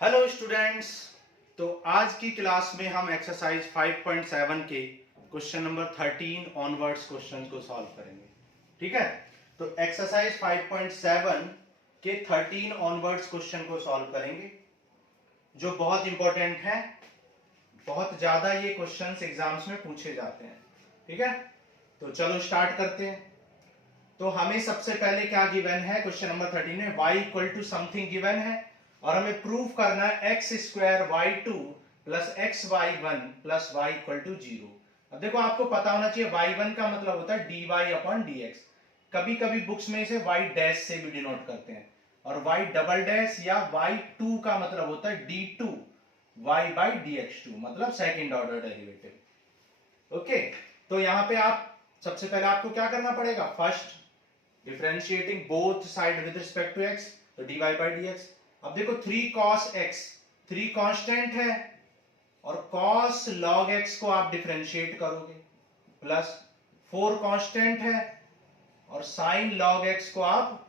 Hello students. तो आज की क्लास में हम एक्सरसाइज 5.7 के क्वेश्चन नंबर 13 ऑनवर्ड्स क्वेश्चन को सॉल्व करेंगे। ठीक है, तो एक्सरसाइज 5.7 के 13 ऑनवर्ड्स क्वेश्चन को सॉल्व करेंगे जो बहुत इंपॉर्टेंट है। बहुत ज्यादा ये क्वेश्चंस एग्जाम्स में पूछे जाते हैं। ठीक है, तो चलो स्टार्ट करते हैं। तो हमें सबसे पहले क्या गिवन है, क्वेश्चन नंबर 13 में y equal to something given है और हमें प्रूफ करना है x square y two plus x y one plus y equal to zero. अब देखो, आपको पता होना चाहिए y1 का मतलब होता है dy अपॉन dx। कभी कभी बुक्स में इसे y डैश से भी डिनोट करते हैं और y डबल डैश या y2 का मतलब होता है d2 y बाई dx2, मतलब सेकेंड ऑर्डर डेरिवेटिव। ओके, तो यहां पे आप सबसे पहले आपको क्या करना पड़ेगा, first differentiating both side with respect to x, तो dy बाई dx। अब देखो 3 cos x, 3 कांस्टेंट है और cos log x को आप डिफरेंशिएट करोगे, प्लस 4 कांस्टेंट है और sin log x को आप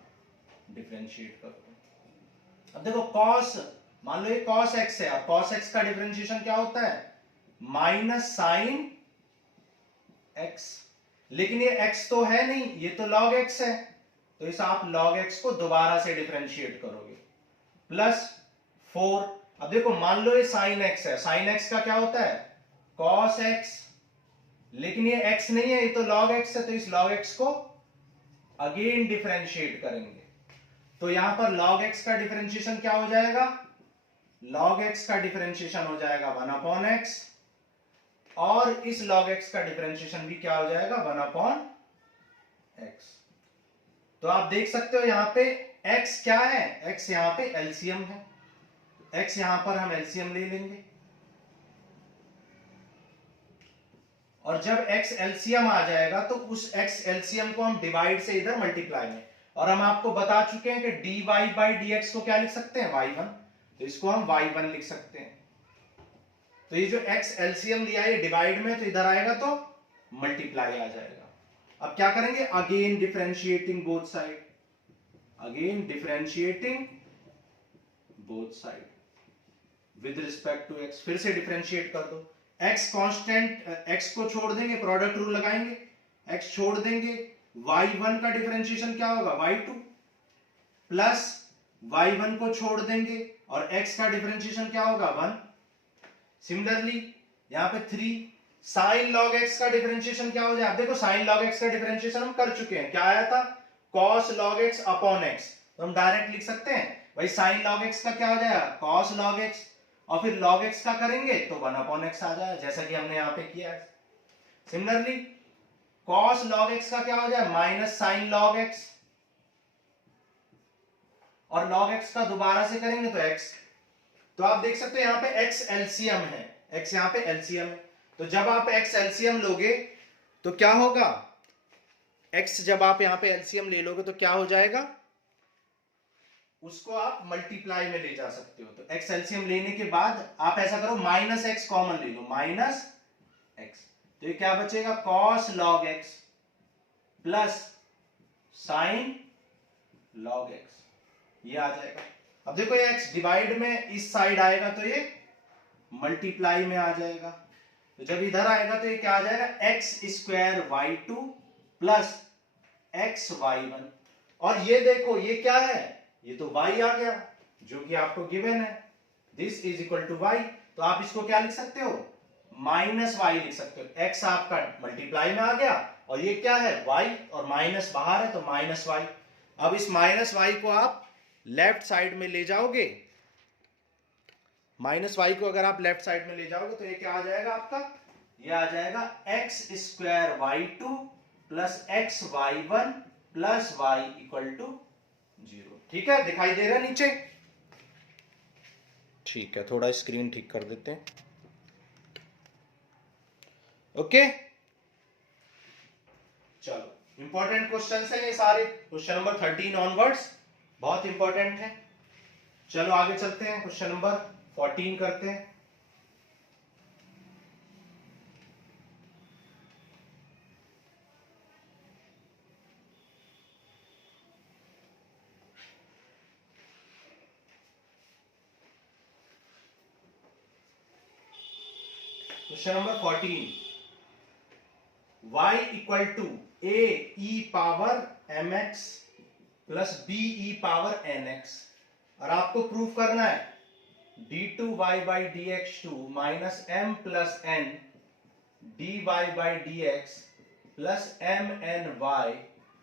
डिफरेंशिएट करोगे। अब देखो cos, मान लो ये cos x है और cos x का डिफरेंशिएशन क्या होता है, माइनस sin x, लेकिन ये x तो है नहीं, ये तो log x है, तो इस आप log x को दोबारा से डिफरेंशिएट करोगे, प्लस 4। अब देखो, मान लो ये sin x है, sin x का क्या होता है cos x, लेकिन ये x नहीं है, ये तो log x है, तो इस log x को अगेन डिफरेंशिएट करेंगे। तो यहां पर log x का डिफरेंशिएशन क्या हो जाएगा, log x का डिफरेंशिएशन हो जाएगा 1 अपॉन x और इस log x का डिफरेंशिएशन भी क्या हो जाएगा 1 अपॉन x। तो आप देख सकते हो यहां पे x क्या है, x यहां पे एलसीएम है, x यहां पर हम एलसीएम ले लेंगे और जब x एलसीएम आ जाएगा तो उस x एलसीएम को हम डिवाइड से इधर मल्टीप्लाई में, और हम आपको बता चुके हैं कि dy बाई dx को क्या लिख सकते हैं y1, तो इसको हम y1 लिख सकते हैं। तो ये जो x एलसीएम लिया है डिवाइड में, तो इधर आएगा तो मल्टीप्लाई आ जाएगा। अब क्या करेंगे, again differentiating both side, again differentiating both side with respect to x, फिर से डिफरेंशिएट कर दो। x कांस्टेंट, x को छोड़ देंगे, प्रोडक्ट रूल लगाएंगे, x छोड़ देंगे, y1 का डिफरेंशिएशन क्या होगा y2, प्लस y1 को छोड़ देंगे और x का डिफरेंशिएशन क्या होगा 1। सिमिलरली यहां पे 3 sin log x का डिफरेंशिएशन क्या हो जाए, आप देखो sin log x का डिफरेंशिएशन हम कर चुके हैं, क्या आया था cos log x upon x, तो हम डायरेक्ट लिख सकते हैं भाई sin log x का क्या हो जाएगा cos log x, और फिर log x का करेंगे तो 1 अपॉन x आ जाएगा, जैसा कि हमने यहां पे किया है। सिमिलरली cos log x का क्या हो जाए माइनस sin log x, और log x का दोबारा से करेंगे तो x। तो आप देख सकते हो यहां पे x एलसीएम है, x यहां पे एलसीएम है, तो जब आप x एलसीएम लोगे तो क्या होगा, x जब आप यहां पे एलसीएम ले लोगे तो क्या हो जाएगा, उसको आप मल्टीप्लाई में ले जा सकते हो। तो x एलसीएम लेने के बाद आप ऐसा करो, माइनस x कॉमन ले लो, माइनस x, तो ये क्या बचेगा cos log x plus sin log x, ये आ जाएगा। अब देखो ये x डिवाइड में इस साइड आएगा तो ये मल्टीप्लाई में आ जाएगा, तो जब इधर आएगा तो ये क्या आ जाएगा x square y two plus x y one, और ये देखो ये क्या है, ये तो y आ गया जो कि आपको गिवन है, this is equal to y, तो आप इसको क्या लिख सकते हो माइनस y लिख सकते हो, x आपका मल्टीप्लाई में आ गया और ये क्या है y, और माइनस बाहर है तो माइनस y। अब इस माइनस y को आप लेफ्ट साइड में ले जाओगे, माइनस वाई को अगर आप लेफ्ट साइड में ले जाओगे तो ये क्या आ जाएगा आपका, ये आ जाएगा x square y two plus x y one plus y equal to 0। ठीक है, दिखाई दे रहा है नीचे, ठीक है, थोड़ा स्क्रीन ठीक कर देते हैं। ओके, चलो इंपॉर्टेंट क्वेश्चन है ये सारे, क्वेश्चन नंबर 13 ऑनवर्ड्स बहुत इंपॉर्टेंट है। चलो आगे चलते हैं, क्वेश्चन नंबर 14 करते हैं। Question number 14, y equal to a e power mx plus b e power nx, और आपको प्रूफ करना है d2y by dx2 minus m plus n dy by dx plus m n y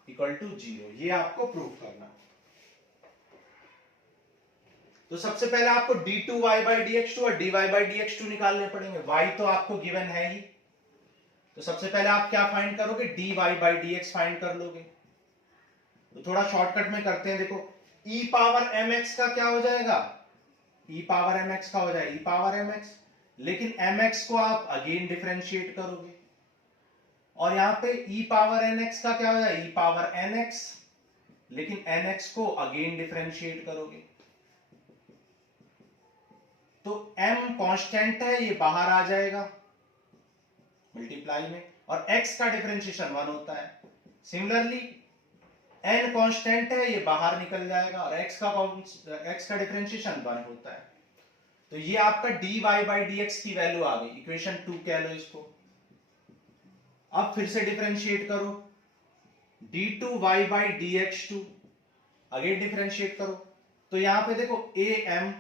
equal to 0, ये आपको proof करना है। तो सबसे पहले आपको d2y by dx2 और dy by dx2 निकालने पड़ेंगे। y तो आपको गिवन है ही, तो सबसे पहले आप क्या फाइंड करोगे, dy by dx फाइंड कर लोगे। तो थोड़ा शॉर्टकट में करते हैं, देखो e पावर mx का क्या हो जाएगा, e पावर mx का हो जाएगा e पावर mx, लेकिन mx को आप अगेन डिफरेंशिएट करोगे, और यहां पे e पावर nx का क्या हो जाएगा, e पावर nx, लेकिन nx को अगेन डिफरेंशिएट करोगे। तो m कांस्टेंट है, ये बाहर आ जाएगा मल्टीप्लाई में, और x का डिफरेंशिएशन 1 होता है। सिमिलरली n कांस्टेंट है, ये बाहर निकल जाएगा, और x का डिफरेंशिएशन 1 होता है। तो ये आपका dy by dx की वैल्यू आ गई, इक्वेशन 2 कह लो इसको। अब फिर से डिफरेंशिएट करो, d2y by dx2 again differentiate करो, तो यहां पे देखो am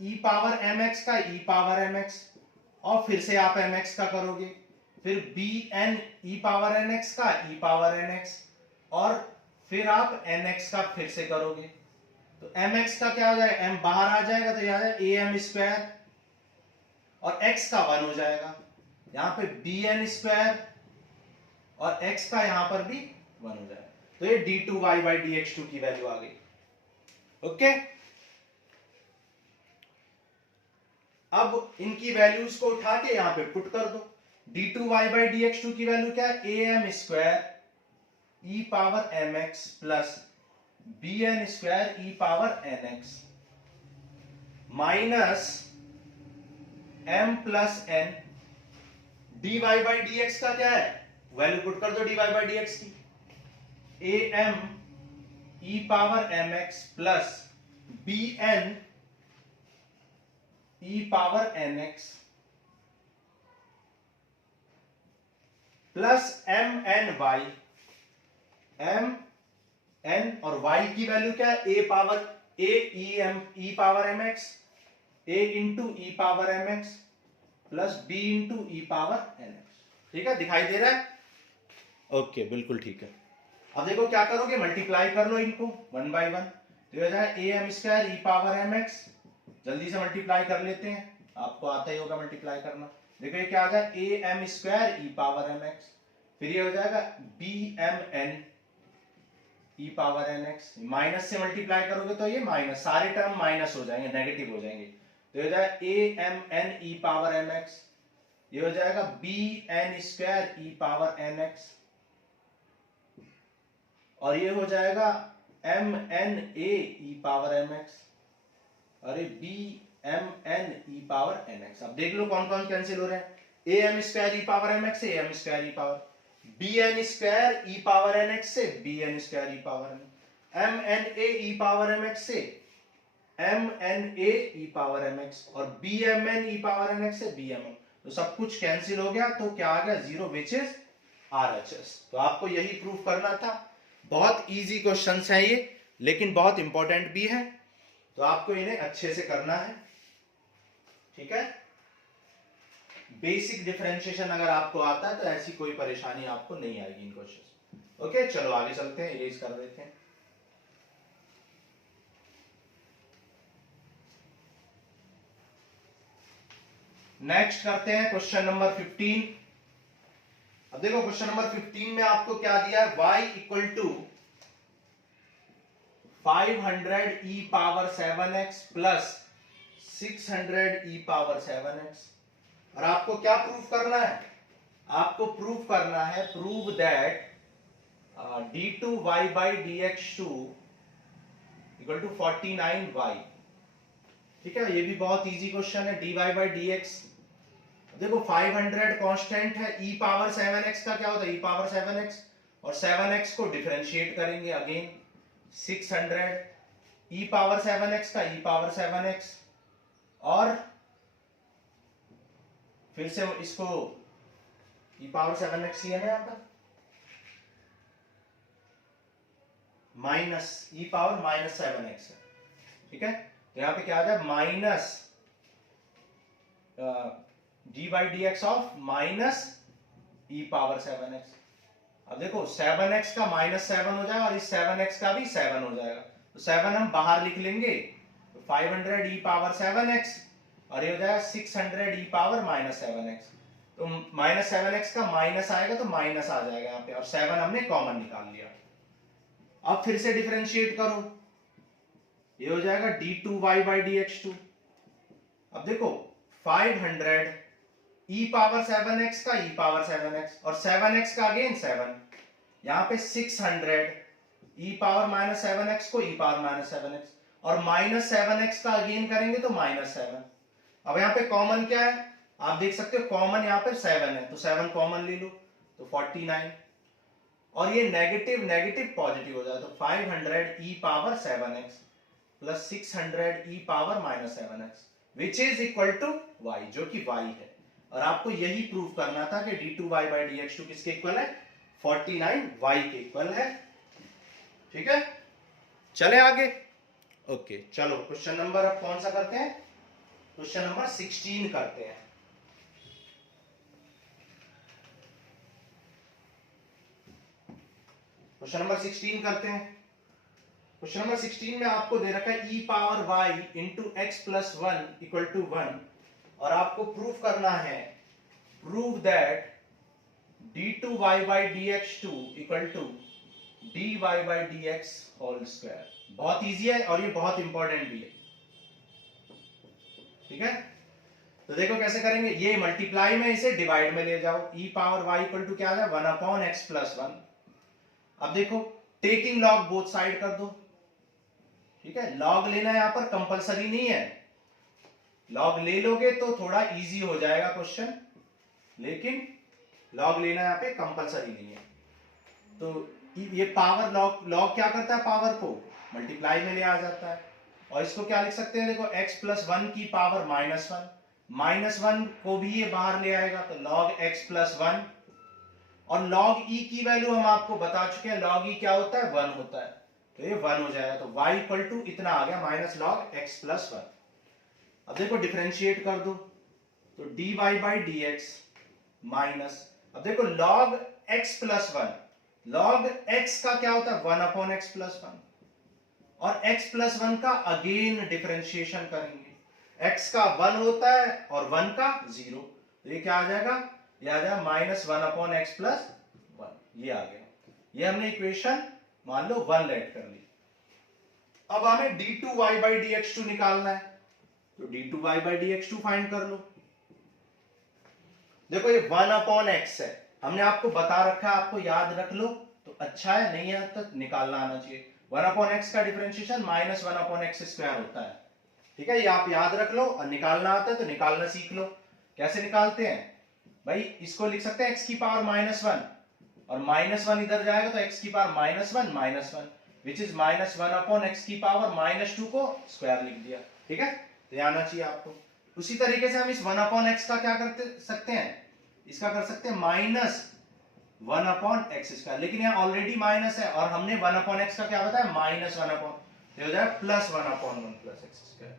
e पावर mx का e पावर mx, और फिर से आप mx का करोगे, फिर bn e पावर nx का e पावर nx, और फिर आप nx का फिर से करोगे। तो mx का क्या हो जाएगा, m बाहर आ जाएगा, तो यहां am स्क्वायर, और x का 1 हो जाएगा, यहां पे bn स्क्वायर, और x का यहां पर भी 1 हो जाएगा। तो ये d2y by dx2 की वैल्यू आ गई। ओके, अब इनकी वैल्यूज को उठा के यहां पे पुट कर दो। d2y by dx2 की वैल्यू क्या है, am square e power mx plus bn square e power nx minus m plus n, dy by dx का क्या है, वैल्यू पुट कर दो dy by dx की, am e power mx plus bn e power nx plus m n y, m n और y की value क्या है, a power a e power mx, a into e power mx plus b into e power nx। ठीक है, दिखाई दे रहा है, okay बिल्कुल ठीक है। अब देखो क्या करोगे, मल्टीप्लाई कर लो इनको 1 by 1, तो हो जाएगा am square e power mx, जल्दी से मल्टीप्लाई कर लेते हैं, आपको आता ही होगा मल्टीप्लाई करना। देखो ये क्या आ जाएगा, am square e power mx, फिर ये हो जाएगा bmn e power nx, minus से मल्टीप्लाई करोगे तो ये माइनस, सारे टर्म माइनस हो जाएंगे, नेगेटिव हो जाएंगे, तो हो जाएगा amn e पावर mx, ये हो जाएगा bn square e power nx, और ये हो जाएगा mna e पावर mx, अरे bmn e पावर nx। अब देख लो कौन कौन कैंसिल हो रहे हैं, am square e power mx से am square e power, bn square e power nx से bn square e power n, mna e power mx से mna e पावर mx, और bmn e पावर nx से bmn, तो सब कुछ cancel हो गया, तो क्या आ गया, 0 विच इज RHS। तो आपको यही प्रूफ करना था। बहुत इजी क्वेश्चंस हैं ये, लेकिन बहुत इंपॉर्टेंट भी है, तो आपको इन्हें अच्छे से करना है। ठीक है, बेसिक डिफरेंशिएशन अगर आपको आता है तो ऐसी कोई परेशानी आपको नहीं आएगी इन क्वेश्चंस। ओके, चलो आगे चलते हैं, इरेज कर देते हैं। नेक्स्ट करते हैं क्वेश्चन नंबर 15। अब देखो क्वेश्चन नंबर 15 में आपको क्या दिया है, y equal to 500 e power 7x plus 600 e power 7x, और आपको क्या प्रूफ करना है, आपको प्रूफ करना है, prove that d2y by dx2 equal to 49y। ठीक है, ये भी बहुत इजी क्वेश्चन है, dy by dx। देखो 500 कांस्टेंट है, e पावर 7x का क्या होता है, e पावर 7x, और 7x को डिफरेंशिएट करेंगे अगेन, 600 e पावर 7x का e पावर 7x, और फिर से इसको e पावर 7x लिया है यहाँ पर, minus e power minus 7x है, ठीक है। तो यहाँ पे क्या आ जाए minus D by D x of minus e power 7x। अब देखो 7x का माइनस 7 हो जाएगा और इस 7x का भी 7 हो जाएगा, तो 7 हम बाहर लिख लेंगे, तो 500 e पावर 7x और ये हो जाएगा 600 e पावर माइनस 7x। तो माइनस 7x का माइनस आएगा तो माइनस आ जाएगा यहाँ पे, और 7 हमने कॉमन निकाल लिया। अब फिर से डिफरेंशिएट करो, ये हो जाएगा d2y बाई dx2। अब देखो 500 e पावर 7x का e पावर 7x और 7x का अगेन 7, यहाँ पे 600 e पावर माइनस 7x को e पावर माइनस 7x और माइनस 7x का अगेन करेंगे तो माइनस 7। अब यहाँ पे कॉमन क्या है, आप देख सकते हो कॉमन यहाँ पे 7 है, तो 7 कॉमन ले लो तो 49, और ये नेगेटिव नेगेटिव पॉजिटिव हो जाए तो 500 e power 7x plus 600 e power minus 7x which is equal to y, जो कि y है। और आपको यही प्रूव करना था कि d2y बाई dx2 किसके इक्वल है, 49y के इक्वल है, ठीक है। चले आगे, ओके चलो क्वेश्चन नंबर अब कौन सा करते हैं, क्वेश्चन नंबर 16 करते हैं। क्वेश्चन नंबर 16 करते हैं। क्वेश्चन नंबर 16 में आपको दे रखा है e power y into x plus 1 equal to 1, और आपको प्रूफ करना है, prove that d2y by dx2 equal to dy by dx whole square. बहुत इजी है और ये बहुत इंपॉर्टेंट भी है, ठीक है। तो देखो कैसे करेंगे, ये मल्टीप्लाई में इसे डिवाइड में ले जाओ, e power y equal to क्या आ जाए 1 अपॉन एक्स प्लस 1। अब देखो टेकिंग लॉग बोथ साइड कर दो, ठीक है। लॉग लेना यहां पर कंपलसरी नहीं है, लॉग ले लोगे तो थोड़ा इजी हो जाएगा क्वेश्चन, लेकिन लॉग लेना यहाँ पे कंपलसरी नहीं है। तो ये पावर लॉग क्या करता है, पावर को मल्टीप्लाई में ले आ जाता है, और इसको क्या लिख सकते हैं, देखो x प्लस 1 की पावर माइनस 1, माइनस 1 को भी ये बाहर ले आएगा तो log x प्लस 1, और log e की वैल्यू हम आपको बता चुके हैं, log e क्या होता है 1 होता है, तो ये 1 हो जाएगा, तो y इक्वल टू इतना आ गया माइनस log x प्लस 1। अब देखो डिफरेंशिएट कर दो, तो dy बाई dx माइनस, अब देखो log x plus 1, log x का क्या होता है 1 अपॉन एक्स प्लस 1, और x प्लस 1 का अगेन डिफरेंशिएशन करेंगे, x का 1 होता है और 1 का 0, तो ये क्या आ जाएगा, ये आ जाएगा माइनस 1 अपॉन एक्स प्लस 1, ये आ गया। ये हमने इक्वेशन मान लो 1 लेट कर ली। अब हमें d2y बाई dx2 निकालना है, तो d2y बाई dx2 फाइंड कर लो। देखो ये 1 अपॉन एक्स है, हमने आपको बता रखा है, आपको याद रख लो तो अच्छा है, नहीं है तो निकालना आना चाहिए। 1 अपॉन एक्स का differentiation minus 1 upon x square होता है, ठीक है। ये आप याद रख लो, और निकालना आता है तो निकालना सीख लो। कैसे निकालते हैं भाई, इसको लिख सकते हैं एक्स की पावर माइनस 1, और माइनस 1 इधर जाएगा तो एक्स की power minus 1 which is minus 1 upon x की पावर माइनस 2 को स्क्वायर लिख दिया, ठीक है। तो आना चाहिए आपको। उसी तरीके से हम इस 1 अपॉन एक्स का क्या करते सकते हैं, इसका कर सकते हैं माइनस 1 अपॉन एक्स स्क्वायर, लेकिन यहाँ ऑलरेडी माइनस है और हमने 1 अपॉन एक्स का क्या बताया माइनस 1 अपॉन, तो हो जाएगा plus 1 upon 1 plus x square.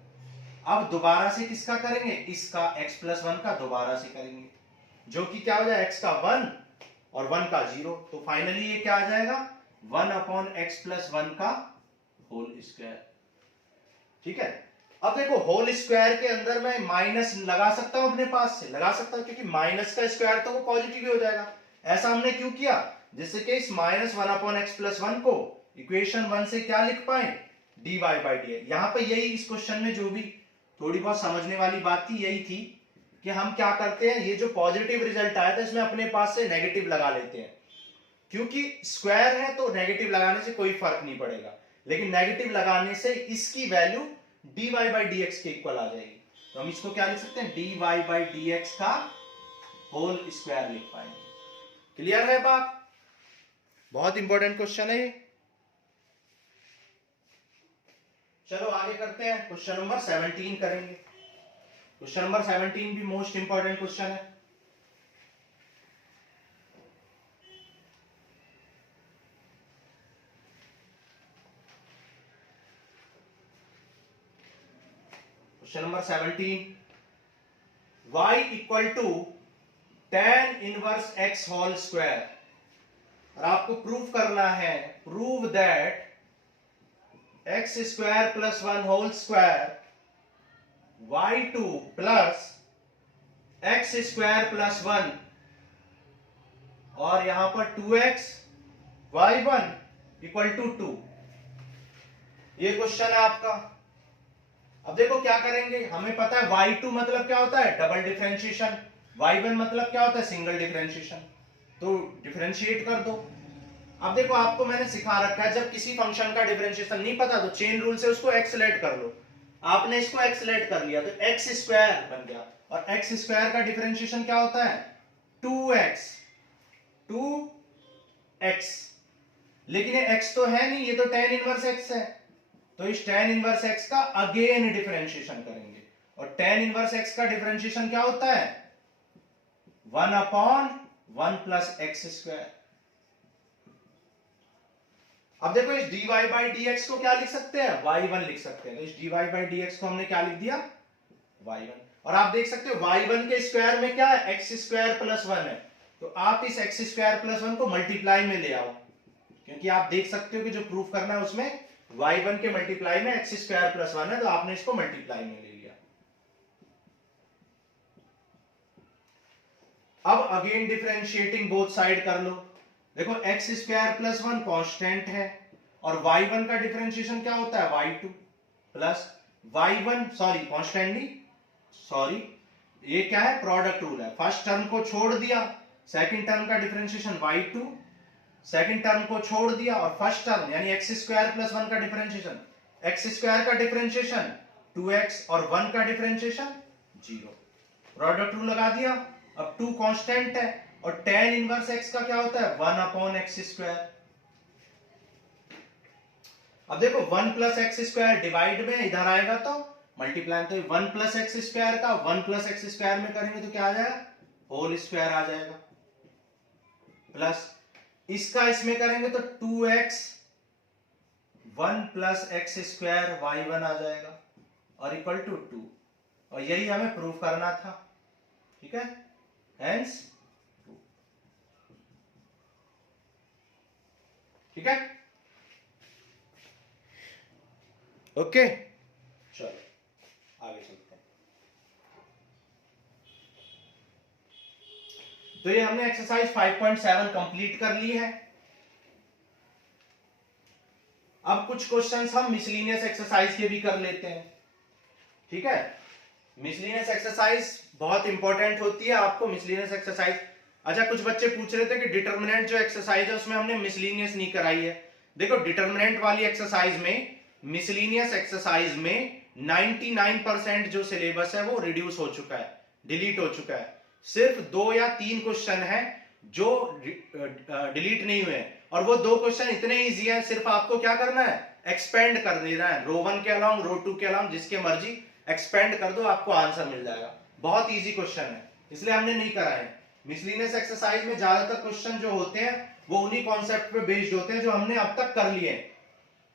अब दोबारा से किसका करेंगे, इसका x प्लस 1 का दोबारा से करेंगे, जो कि क्या हो जाए x का 1 और 1 का 0, तो फाइनली ये क्या आ जाएगा 1 अपॉन एक्स प्लस 1 का होल स्क्वायर, ठीक है। अब देखो होल स्क्वायर के अंदर मैं माइनस लगा सकता हूं, अपने पास से लगा सकता हूं, क्योंकि माइनस का स्क्वायर तो वो पॉजिटिव हो जाएगा। ऐसा हमने क्यों किया, जिससे कि इस माइनस 1 अपॉन एक्स प्लस 1 को इक्वेशन 1 से क्या लिख पाए dy बाई dx। यहां पर यही इस क्वेश्चन में जो भी थोड़ी बहुत समझने वाली बात थी, यही थी कि हम क्या करते हैं, ये जो पॉजिटिव रिजल्ट आया था इसमें अपने पास से नेगेटिव लगा लेते हैं, क्योंकि स्क्वायर है तो नेगेटिव लगाने से कोई फर्क नहीं पड़ेगा, लेकिन नेगेटिव लगाने से इसकी वैल्यू dy बाई dx के इक्वल आ जाएगी। तो हम इसको क्या लिख सकते हैं, dy बाई dx का होल स्क्वायर लिख पाएंगे। क्लियर है बात, बहुत इंपॉर्टेंट क्वेश्चन है ये। चलो आगे करते हैं, क्वेश्चन नंबर 17 करेंगे। क्वेश्चन नंबर 17 भी मोस्ट इंपॉर्टेंट क्वेश्चन है। Question number 17, y equal to tan inverse x whole square, और आपको प्रूव करना है, prove that x square plus 1 whole square y2 plus x square plus 1 और यहां पर 2x y1 इक्वल टू 2। ये क्वेश्चन है आपका। अब देखो क्या करेंगे, हमें पता है y2 मतलब क्या होता है, डबल डिफरेंशिएशन, y1 मतलब क्या होता है, सिंगल डिफरेंशिएशन। तो डिफरेंशिएट कर दो। अब देखो आपको मैंने सिखा रखा है, जब किसी फंक्शन का डिफरेंशिएशन नहीं पता तो चेन रूल से उसको एक्सलेट कर लो। आपने इसको एक्सलेट कर लिया तो एक्स स्क्वायर बन गया, और एक्स स्क्वायर का डिफरेंशिएशन क्या होता है, 2x। लेकिन ये x तो है नहीं, ये तो tan इनवर्स x है, तो इस tan इनवर्स x का अगेन डिफरेंशिएशन करेंगे, और tan इनवर्स x का डिफरेंशिएशन क्या होता है, 1/1 प्लस एक्स स्क्वायर। अब देखो इस dy बाई dx को क्या लिख सकते हैं, y1 लिख सकते हैं। तो इस dy बाई dx को हमने क्या लिख दिया, y1। और आप देख सकते हो y1 के स्क्वायर में क्या है, x स्क्वायर प्लस 1 है, तो आप इस x स्क्वायर प्लस 1 को मल्टीप्लाई में ले आओ, क्योंकि आप देख सकते हो कि जो प्रूफ करना है उसमें y1 के मल्टीप्लाई में x स्क्वायर प्लस 1 है, तो आपने इसको मल्टीप्लाई में ले लिया। अब अगेन डिफरेंशिएटिंग बोथ साइड कर लो। देखो x स्क्वायर प्लस 1 कांस्टेंट है, और y1 का डिफरेंशिएशन क्या होता है, y2 plus y1, sorry constant नहीं, सॉरी ये क्या है, प्रोडक्ट रूल है। फर्स्ट टर्म को छोड़ दिया, सेकंड टर्म का डिफरेंशिएशन y2, सेकंड टर्म को छोड़ दिया, और फर्स्ट टर्म यानी x स्क्वायर प्लस 1 का डिफरेंशिएशन, x स्क्वायर का डिफरेंशिएशन 2x और 1 का डिफरेंशिएशन 0। प्रोडक्ट रूल लगा दिया। अब 2 कांस्टेंट है, और tan इनवर्स x का क्या होता है, 1/x स्क्वायर। अब देखो 1 प्लस एक्स स्क्वायर डिवाइड में इधर आएगा तो मल्टीप्लाई, तो 1 प्लस एक्स स्क्वायर का 1 प्लस एक्स स्क्वायर में करेंगे तो क्या आ जाएगा, होल स्क्वायर आ जाएगा, प्लस इसका इसमें करेंगे तो 2x 1 plus x square y1 आ जाएगा, और इक्वल टू 2। और यही हमें प्रूफ करना था, ठीक है, हेंस 2। ठीक है, ओके, चलो आगे चलते हैं। तो ये हमने एक्सरसाइज 5.7 कंप्लीट कर ली है। अब कुछ क्वेश्चंस हम मिसलिनियस एक्सरसाइज के भी कर लेते हैं, ठीक है। मिसलिनियस एक्सरसाइज बहुत इंपॉर्टेंट होती है आपको, मिसलिनियस एक्सरसाइज। अच्छा, कुछ बच्चे पूछ रहे थे कि डिटर्मिनेंट जो एक्सरसाइज है उसमें हमने मिसलिनियस नहीं कराई है। देखो डिटर्मिनेंट वाली एक्सरसाइज में, मिसलिनियस एक्सरसाइज में 99% जो सिलेबस है वो रिड्यूस हो चुका है, डिलीट हो चुका है। सिर्फ 2 या 3 क्वेश्चन है जो डिलीट नहीं हुए, और वो 2 क्वेश्चन इतने इजी है, सिर्फ आपको क्या करना है, एक्सपेंड कर देना है, रो 1 के अलाउंग, रो 2 के अलाउंग, जिसके मर्जी एक्सपेंड कर दो, आपको आंसर मिल जाएगा। बहुत इजी क्वेश्चन है, इसलिए हमने नहीं करा है। मिसलिनियस एक्सरसाइज में ज्यादातर क्वेश्चन जो होते हैं वो उन्हीं कॉन्सेप्ट पे बेस्ड होते हैं जो हमने अब तक कर लिए हैं।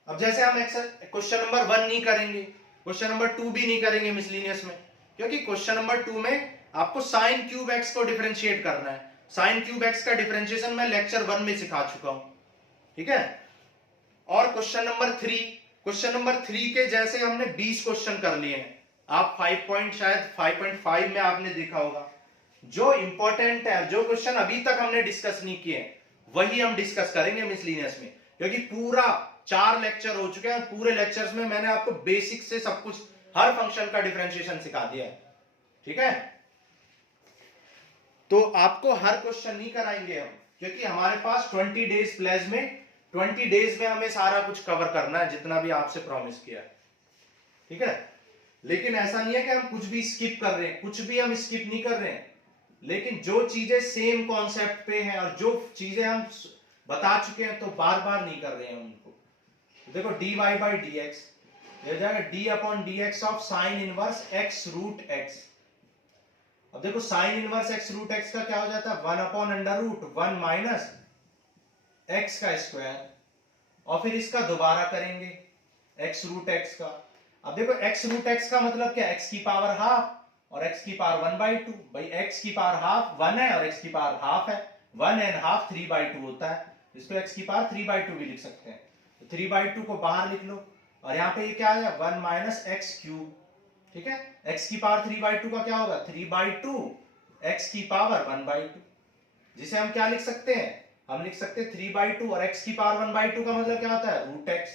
अब जैसे हम क्वेश्चन नंबर 1 नहीं करेंगे, क्वेश्चन नंबर 2 भी नहीं करेंगे मिसलिनियस में, क्योंकि क्वेश्चन नंबर 2 में आपको साइन क्यूब एक्स को डिफरेंशिएट करना है। साइन क्यूब एक्स का डिफरेंशिएशन मैं लेक्चर 1 में सिखा चुका हूं, ठीक है। और क्वेश्चन नंबर 3 के जैसे हमने 20 क्वेश्चन कर लिए हैं। आप 5.5 में आपने देखा होगा, जो इंपॉर्टेंट है, जो क्वेश्चन अभी तक हमने डिस्कस नहीं किए वही हम डिस्कस करेंगे मिसलिनियस में, क्योंकि पूरा 4 लेक्चर हो चुके हैं। पूरे लेक्चर्स में मैंने आपको बेसिक से सब कुछ, हर फंक्शन का डिफरेंशिएशन सिखा दिया है, ठीक है। तो आपको हर क्वेश्चन नहीं कराएंगे हम, क्योंकि हमारे पास 20 डेज प्लेज में, 20 डेज में हमें सारा कुछ कवर करना है, जितना भी आपसे प्रॉमिस किया है, ठीक है। लेकिन ऐसा नहीं है कि हम कुछ भी स्किप कर रहे हैं, कुछ भी हम स्किप नहीं कर रहे हैं, लेकिन जो चीजें सेम कॉन्सेप्ट पे हैं और जो चीजें हम बता चुके हैं तो बार बार नहीं कर रहे हैं उनको। देखो dy बाई dx हो जाएगा d upon dx of sine inverse x root x, अब देखो sine inverse x root x का क्या हो जाता है, 1/√1 माइनस एक्स का स्क्वायर, और फिर इसका दोबारा करेंगे एक्स रूट एक्स का। अब देखो एक्स रूट एक्स का मतलब क्या, एक्स की पावर हाफ और एक्स की पावर 1/2। भाई एक्स की पावर हाफ 1 है और एक्स की पावर हाफ है, 1 एंड हाफ 3/2 होता है, इसको एक्स की पावर 3/2 भी लिख सकते हैं। तो 3/2 को बाहर लिख लो, और यहाँ पे ये क्या आ जाए 1 माइनस एक्स क्यूब। ठीक है, एक्स की पावर 3/2 का क्या होगा 3/2 एक्स की पावर 1/2, जिसे हम क्या लिख सकते हैं, हम लिख सकते हैं 3/2, और x की पावर 1/2 का मतलब क्या होता है रूट एक्स,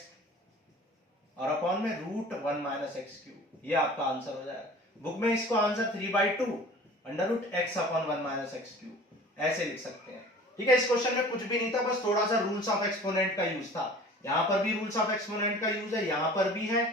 और अपॉन में √1 माइनस एक्स क्यूब। ये आपका आंसर हो जाएगा। बुक में इसको answer 3/2 √x/1 minus x cube ऐसे लिख सकते हैं। ठीक है, इस क्वेश्चन में कुछ भी नहीं था, बस थोड़ा सा रूल्स ऑफ एक्सपोनेंट का यूज था। यहां पर भी रूल्स ऑफ एक्सपोनेंट का यूज है, यहां पर भी है,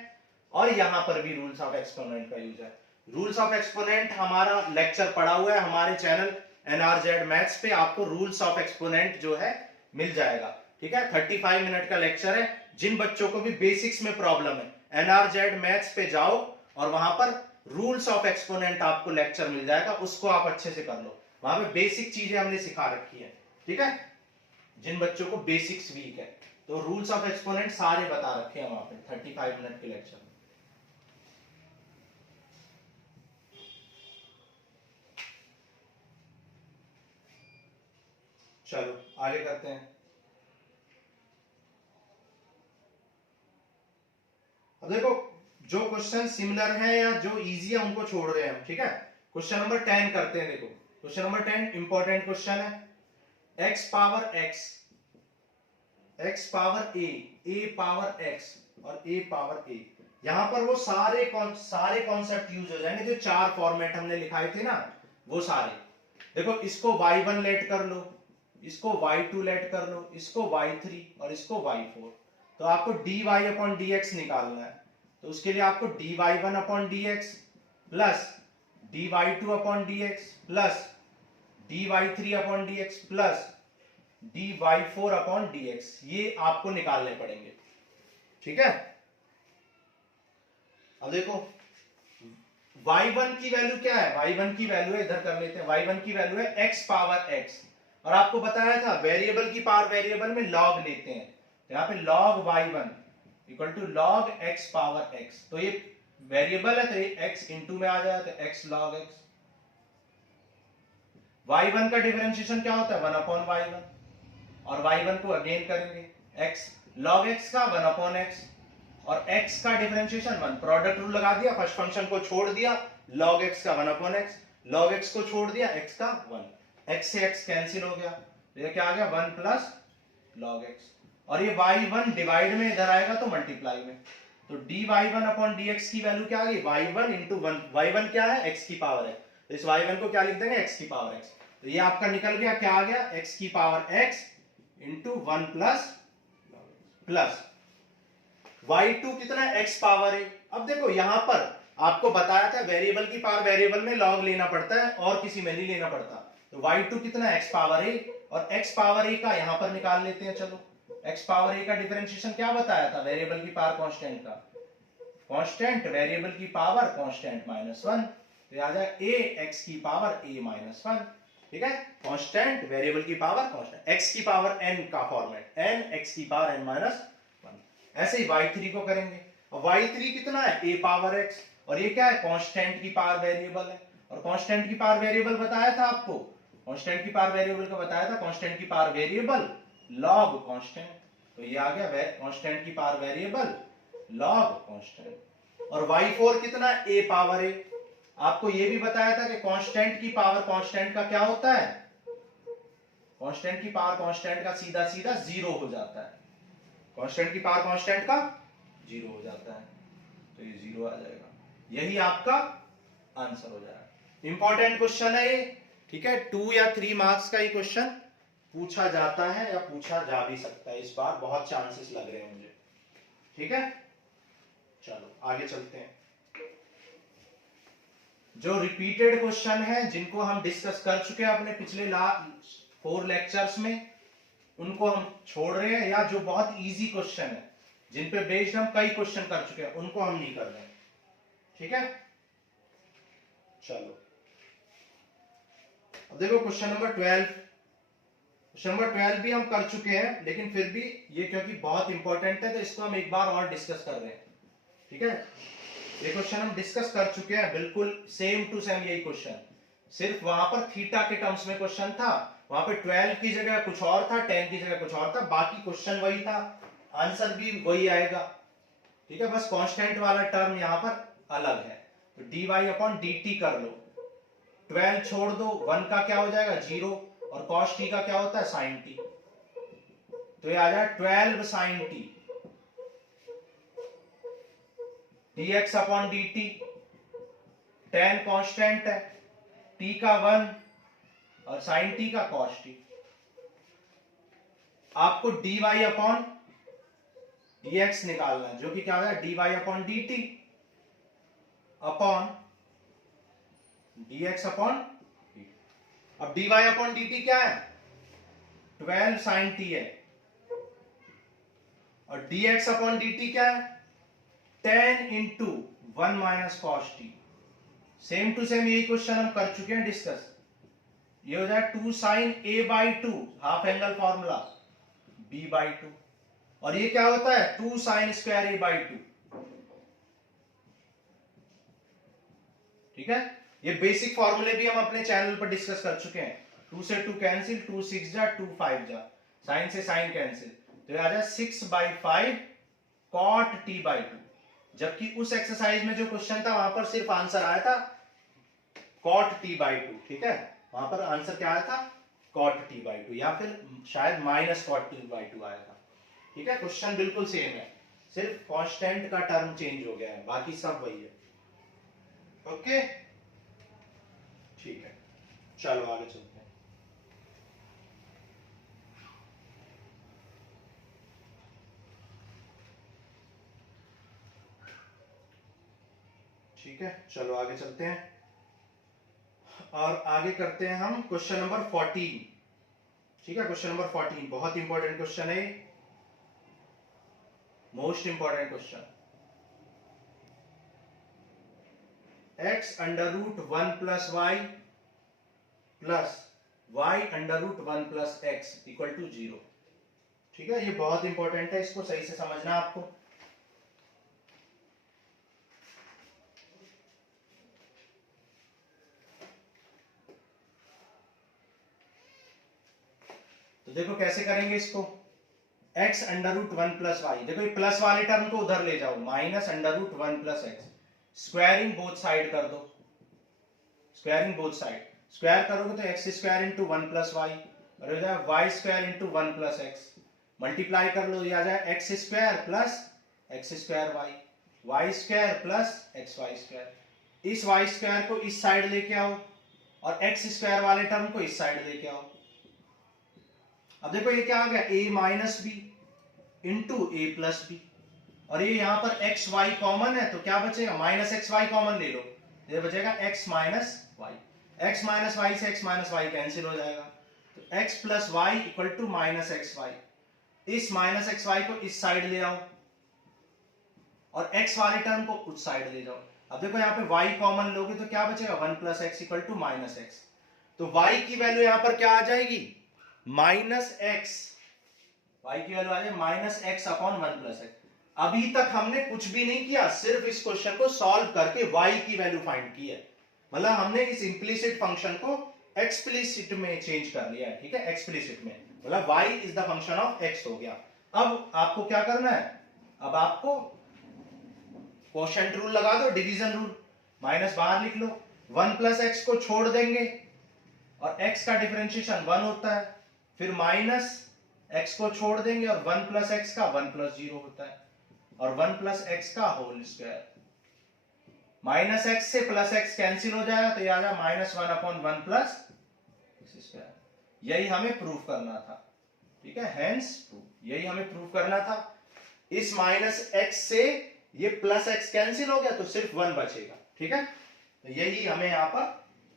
और यहां पर भी रूल्स ऑफ एक्सपोनेंट का यूज है। रूल्स ऑफ एक्सपोनेंट हमारा लेक्चर पड़ा हुआ है हमारे चैनल NRZ मैथ्स पे, आपको रूल्स ऑफ एक्सपोनेंट जो है मिल जाएगा। ठीक है, 35 मिनट का लेक्चर है। जिन बच्चों को भी बेसिक्स में प्रॉब्लम है NRZ मैथ्स पे जाओ, और वहां पर रूल्स ऑफ एक्सपोनेंट आपको लेक्चर मिल जाएगा, उसको आप अच्छे से कर लो। वहां पे बेसिक चीजें हमने सिखा रखी है। ठीक है, जिन बच्चों को बेसिक्स वीक है, तो रूल्स ऑफ एक्सपोनेंट सारे बता रखे हैं वहां पे 35 मिनट के लेक्चर में। चलो आगे करते हैं। अब देखो, जो क्वेश्चन सिमिलर है या जो इजी है उनको छोड़ रहे हैं हम। ठीक है, क्वेश्चन नंबर 10 करते हैं। देखो क्वेश्चन नंबर 10 इंपॉर्टेंट क्वेश्चन है। x power x, x power a power x और a पावर a, यहां पर वो सारे कॉन्सेप्ट यूज हो जाएंगे जो चार फॉर्मेट हमने लिखाए थे ना, वो सारे। देखो इसको y1 लेट कर लो, इसको y2 लेट कर लो, इसको y3 और इसको y4। तो आपको dy/dx निकालना है, तो उसके लिए आपको dy1/dx plus dy2/dx plus dy3/dx plus dy4/dx, ये आपको निकालने पड़ेंगे। ठीक है, अब देखो y1 की वैल्यू क्या है, y1 की वैल्यू है, इधर कर लेते हैं, y1 की वैल्यू है x पावर x, और आपको बताया था वेरिएबल की पावर वेरिएबल में लॉग लेते हैं, तो यहाँ पे log y1 equal to log x power x, तो ये वेरिएबल है तो ये x इंटू में आ जाए, तो x log x। y1 का डिफरेंशिएशन क्या होता है 1/y1, और y1 को अगेन करेंगे x log x का 1/x, और x का डिफरेंशिएशन 1, प्रोडक्ट रूल लगा दिया, फर्स्ट फंक्शन को छोड़ दिया log x का 1/x, log x को छोड़ दिया x का 1, x से x कैंसिल हो गया, तो ये क्या आ गया 1 प्लस log x, और ये y1 डिवाइड में इधर आएगा तो मल्टीप्लाई में, तो dy1/dx की वैल्यू क्या आ गई y1 इंटू 1, y1 क्या है x की पावर है, तो इस y1 को क्या लिख देंगे x की पावर x, तो ये आपका निकल गया, क्या आ गया x की power x into 1 plus y2 कितना है x पावर है। अब देखो यहां पर आपको बताया था वेरिएबल की पावर वेरिएबल में लॉग लेना पड़ता है और किसी में नहीं लेना पड़ता, तो y2 कितना है x पावर a, और x पावर a का यहां पर निकाल लेते हैं। चलो x पावर a का डिफरेंशिएशन क्या बताया था, वेरिएबल की पावर कांस्टेंट का, कांस्टेंट वेरिएबल की पावर कांस्टेंट -1, तो आ जाए a x की पावर a -1। ठीक है, कांस्टेंट वेरिएबल की पावर कांस्टेंट, x की पावर n का फॉर्मेट n x की पावर n -1। ऐसे ही y3 को करेंगे, और y3 कितना है a पावर x, और ये क्या है कांस्टेंट की पावर वेरिएबल है, और कांस्टेंट की पावर वेरिएबल बताया था आपको, कांस्टेंट की पावर वेरिएबल को बताया था, कांस्टेंट की पावर वेरिएबल log कांस्टेंट, तो ये आ गया कांस्टेंट की पावर वेरिएबल log कांस्टेंट, और y4 कितना है a पावर a, आपको ये भी बताया था कि कांस्टेंट की पावर कांस्टेंट का क्या होता है, कांस्टेंट की पावर कांस्टेंट का सीधा सीधा 0 हो जाता है, कांस्टेंट की पावर कांस्टेंट का 0 हो जाता है, तो ये 0 आ जाएगा, यही आपका आंसर हो जाएगा। इंपॉर्टेंट क्वेश्चन है ये। ठीक है, 2 या 3 मार्क्स का ये क्वेश्चन पूछा जाता है या पूछा जा भी सकता है, इस बार बहुत चांसेस लग रहे हैं मुझे। ठीक है, चलो आगे चलते हैं। जो रिपीटेड क्वेश्चन है जिनको हम डिस्कस कर चुके हैं अपने पिछले 4 लेक्चर्स में, उनको हम छोड़ रहे हैं, या जो बहुत इजी क्वेश्चन है जिन पे बेस्ड हम कई क्वेश्चन कर चुके हैं उनको हम नहीं कर रहे हैं। ठीक है, चलो अब देखो क्वेश्चन नंबर 12, क्वेश्चन नंबर 12 भी हम कर चुके हैं, लेकिन फिर भी ये क्योंकि बहुत इंपॉर्टेंट है तो इसको हम एक बार और डिस्कस कर रहे हैं, ठीक है। ये क्वेश्चन हम डिस्कस कर चुके हैं, बिल्कुल सेम टू सेम यही क्वेश्चन, सिर्फ वहां पर थीटा के टर्म्स में क्वेश्चन था, वहां पे 12 की जगह कुछ और था, 10 की जगह कुछ और था, बाकी क्वेश्चन वही था, आंसर भी वही आएगा, ठीक है। बस कांस्टेंट वाला टर्म यहां पर अलग है। तो dy अपॉन dt कर लो, 12 छोड़ दो, 1 का क्या हो जाएगा 0, और cos t का क्या होता है sin t, तो ये आ जाए 12 sin t dx upon dt, 10 constant है, t का 1 और sin t का cos t। आपको dy अपॉन dx निकालना है, जो कि क्या हो जाए dy upon dt upon dx upon, अब dy अपॉन dt क्या है 12 sin t है, और dx अपॉन dt क्या है 10 into 1 minus cos t। Same to same यही क्वेश्चन हम कर चुके हैं डिस्कस। ये हो जाए 2 sin a by 2, half angle formula b by 2, और ये क्या होता है 2 sin स्क्वायर a बाई 2, ठीक है। ये बेसिक फॉर्मूले भी हम अपने चैनल पर डिस्कस कर चुके हैं। 2 से 2 कैंसिल, 2 6 जा, 2 5 जा, साइन से साइन कैंसिल, तो ये आ जाए 6 बाई 5 cot t बाई 2, जबकि उस एक्सरसाइज में जो क्वेश्चन था वहां पर सिर्फ आंसर आया था cot t बाई 2, ठीक है। वहां पर आंसर क्या आया था cot t बाई 2, या फिर शायद माइनस cot t बाई 2 आया था, ठीक है। क्वेश्चन बिल्कुल सेम है, सिर्फ कांस्टेंट का टर्म चेंज हो गया है, बाकी सब वही है, ओके ठीक है। चलो आगे चलते हैं। ठीक है, चलो आगे चलते हैं, और आगे करते हैं हम क्वेश्चन नंबर 14, ठीक है। क्वेश्चन नंबर 14 बहुत इंपॉर्टेंट क्वेश्चन है, most important question. x under root 1 plus y plus y under root 1 plus x equal to 0, ठीक है। ये बहुत इंपॉर्टेंट है, इसको सही से समझना आपको। तो देखो कैसे करेंगे इसको, x under root 1 plus y, देखो ये प्लस वाले टर्म को उधर ले जाओ, minus under root 1 plus x, squaring both side कर दो, स्क्वायरिंग बोथ साइड, स्क्वायर करोगे तो x square into 1 plus y, और हो जाए y square into 1 plus x, multiply कर लो, ये आ जाए x square plus x square y, y square plus x y square. इस वाई स्क्वायर को इस साइड लेके आओ, और एक्स स्क्वायर वाले टर्म को इस साइड लेके आओ। अब देखो ये क्या आ गया a minus b into a plus b, और ये यहां पर एक्स वाई कॉमन है, तो क्या बचेगा माइनस एक्स वाई कॉमन ले लो, ये बचेगा x minus y, x minus y से x माइनस वाई कैंसिल हो जाएगा, तो x plus y equal to minus x y. इस माइनस एक्स वाई को इस साइड ले आओ, और x वाले टर्म को उस साइड ले जाओ। अब देखो यहाँ पे y कॉमन लोगे तो क्या बचेगा 1 plus x equal to minus x, तो y की वैल्यू यहां पर क्या आ जाएगी माइनस एक्स, वाई की वैल्यू आ जाए minus x upon 1 plus x. अभी तक हमने कुछ भी नहीं किया, सिर्फ इस क्वेश्चन को सॉल्व करके y की वैल्यू फाइंड की है, मतलब हमने इस इंप्लिसिट फंक्शन को एक्सप्लिसिट में चेंज कर लिया है, ठीक है। एक्सप्लिसिट में मतलब y is the function of x हो गया। अब आपको क्या करना है, अब आपको क्वोशिएंट रूल लगा दो, डिवीजन रूल, माइनस बाहर लिख लो, 1 प्लस एक्स को छोड़ देंगे, और x का डिफरेंशिएशन 1 होता है, फिर माइनस x को छोड़ देंगे, और 1 प्लस एक्स का 1 प्लस 0 होता है, और 1 प्लस एक्स का होल स्क्वायर, माइनस एक्स से प्लस एक्स कैंसिल हो जाएगा, तो ये आ जाएगा minus 1 upon 1 plus x square. यही हमें प्रूफ करना था, ठीक है, हेंस प्रूफ, यही हमें प्रूफ करना था। इस माइनस एक्स से ये प्लस एक्स कैंसिल हो गया, तो सिर्फ 1 बचेगा, ठीक है। तो यही हमें यहां पर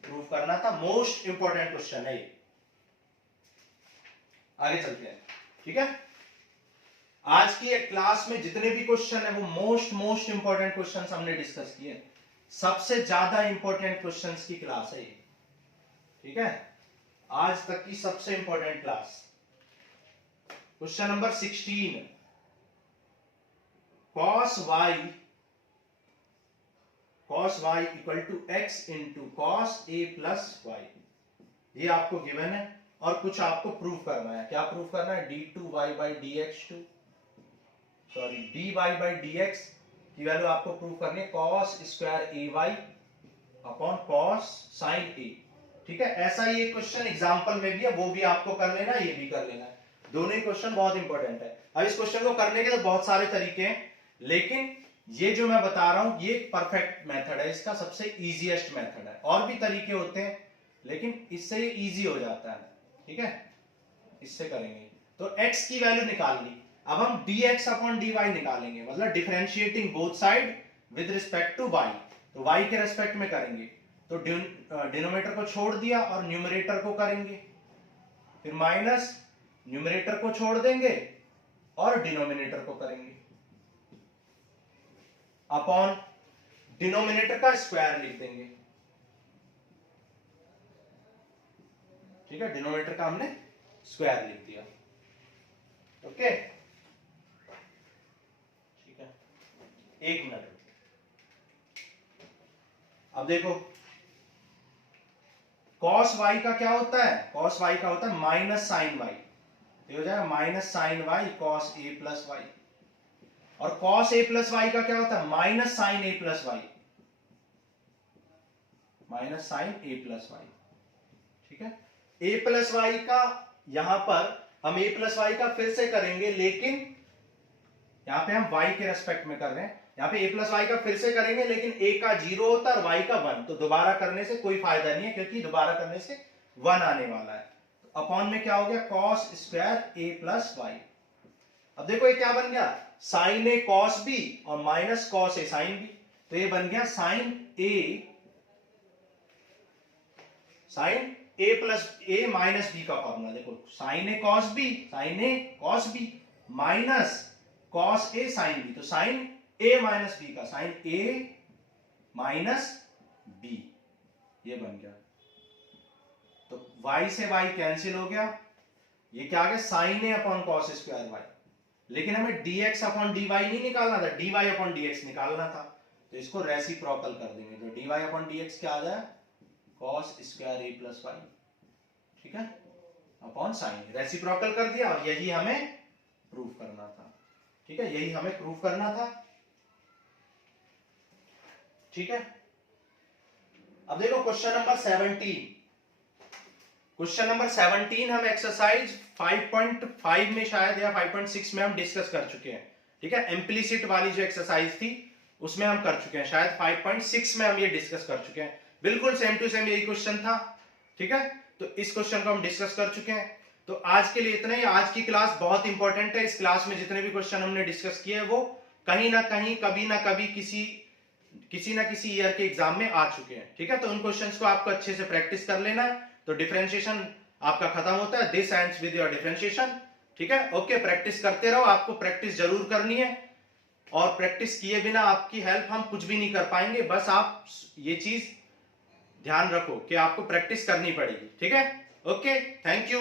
प्रूफ करना था, मोस्ट इंपॉर्टेंट क्वेश्चन है ये। आगे चलते हैं, ठीक है। आज की क्लास में जितने भी क्वेश्चन है वो मोस्ट इंपॉर्टेंट क्वेश्चंस हमने डिस्कस किए, सबसे ज्यादा इंपॉर्टेंट क्वेश्चंस की क्लास है ये, ठीक है। आज तक की सबसे important class. Question number 16, cos y equal to x into cos a plus y, ये आपको गिवन है और कुछ आपको प्रूव करना है। क्या प्रूव करना है? d2y by dy by dx की वैल्यू आपको प्रूव करनी है cos square ay upon cos sin a। ठीक है, ऐसा ही एक क्वेश्चन एग्जांपल में भी है, वो भी आपको कर लेना, ये भी कर लेना है। दोनों ही क्वेश्चन बहुत इंपॉर्टेंट है। अब इस क्वेश्चन को करने के तो बहुत सारे तरीके हैं, लेकिन ये जो मैं बता रहा हूं ये परफेक्ट मेथड है, इसका सबसे इजीएस्ट मेथड है। और भी तरीके होते हैं लेकिन इससे ये इजी हो जाता है। ठीक है, इससे करेंगे तो x की वैल्यू निकाल ली। अब हम dx अपॉन dy निकालेंगे, मतलब differentiating both side with respect to y। तो y के रेस्पेक्ट में करेंगे तो डिनोमिनेटर को छोड़ दिया और न्यूमरेटर को करेंगे, फिर माइनस न्यूमरेटर को छोड़ देंगे और डिनोमिनेटर को करेंगे, अपॉन डिनोमिनेटर का स्क्वायर लिख देंगे। ठीक है, डिनोमिनेटर का हमने स्क्वायर लिख दिया। ओके, ठीक है, एक मिनट। अब देखो cos y का क्या होता है? cos y का होता है माइनस साइन y, ये हो जाएगा minus sine y cos a plus y. और cos a प्लस वाई का क्या होता है? Minus sine a plus y, minus sine a plus y. ठीक है, a प्लस वाई का यहां पर हम a प्लस वाई का फिर से करेंगे, लेकिन यहां पे हम y के रेस्पेक्ट में कर रहे हैं। यहां पे a प्लस वाई का फिर से करेंगे, लेकिन a का 0 होता है और y का 1, तो दोबारा करने से कोई फायदा नहीं है, क्योंकि दोबारा करने से 1 आने वाला है। तो अपॉन में क्या हो गया? cos square a plus y. अब देखो ये क्या बन गया? साइन a cos b और minus cos a sine b, तो ये बन गया sine a plus a minus b का फॉर्मूला। देखो sine a cos b minus cos a sine b, तो साइन a माइनस b का साइन a माइनस b, ये बन गया। तो y से y कैंसिल हो गया, ये क्या आ गया? Sine a upon cos square y। लेकिन हमें dx अपॉन dy नहीं निकालना था, dy अपॉन dx निकालना था, तो इसको रेसिप्रोकल कर देंगे। तो dy अपॉन dx क्या आ जाए? cos square a plus y. ठीक है, अपॉन साइन, रेसिप्रोकल कर दिया और यही हमें प्रूव करना था। ठीक है, यही हमें प्रूव करना था। ठीक है, अब देखो क्वेश्चन नंबर 17। क्वेश्चन नंबर 17 हम एक्सरसाइज 5.5 में शायद या 5.6 में हम डिस्कस कर चुके हैं। ठीक है, इम्प्लिसिट वाली जो एक्सरसाइज थी उसमें हम कर चुके हैं, शायद 5.6 में हम ये डिस्कस कर चुके हैं। बिल्कुल सेम टू सेम यही क्वेश्चन था। ठीक है, तो इस क्वेश्चन को हम डिस्कस कर चुके हैं। तो आज के लिए इतना ही। आज की क्लास बहुत इंपॉर्टेंट है। इस क्लास में जितने भी क्वेश्चन हमने डिस्कस किए हैं वो कहीं ना कहीं, कभी ना कभी, किसी ना किसी ईयर के एग्जाम में आ चुके हैं। ठीक है, तो उन क्वेश्चंस को आपको अच्छे से प्रैक्टिस कर लेना है, तो डिफरेंशिएशन आपका खत्म होता है। This ends with your differentiation. ठीक है, ओके, प्रैक्टिस करते रहो, आपको प्रैक्टिस जरूर करनी है, और प्रैक्टिस किए बिना आपकी हेल्प हम कुछ भी नहीं कर पाएंगे। बस आप ये चीज ध्यान रखो कि आपको प्रैक्टिस करनी पड़ेगी। ठीक है, ओके, थैंक यू।